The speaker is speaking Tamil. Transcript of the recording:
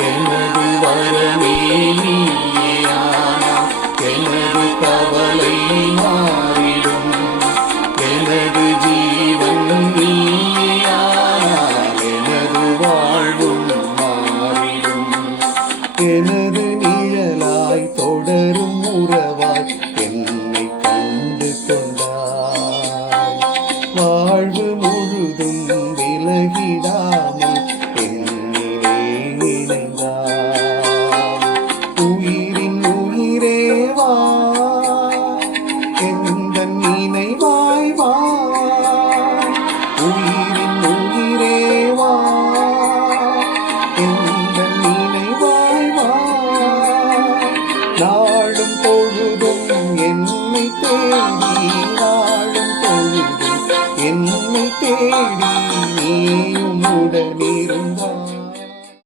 எனது வரமே நீயானாய் எனது கவலை மாறிடும் எனது ஜீவன் நீயானாய் எனது வாழ்வும் மாறிடும் எனது நிழலாய் தொடரும் உறவாய் என்னை கண்டு கொண்டாய் வாழ்வு முழுதும் விலகிடாமல் என்னிலே இணைந்தாய் உயிரின் உயிரே வா எந்த நினைவாய் வா உயிரின் உயிரே வா எந்த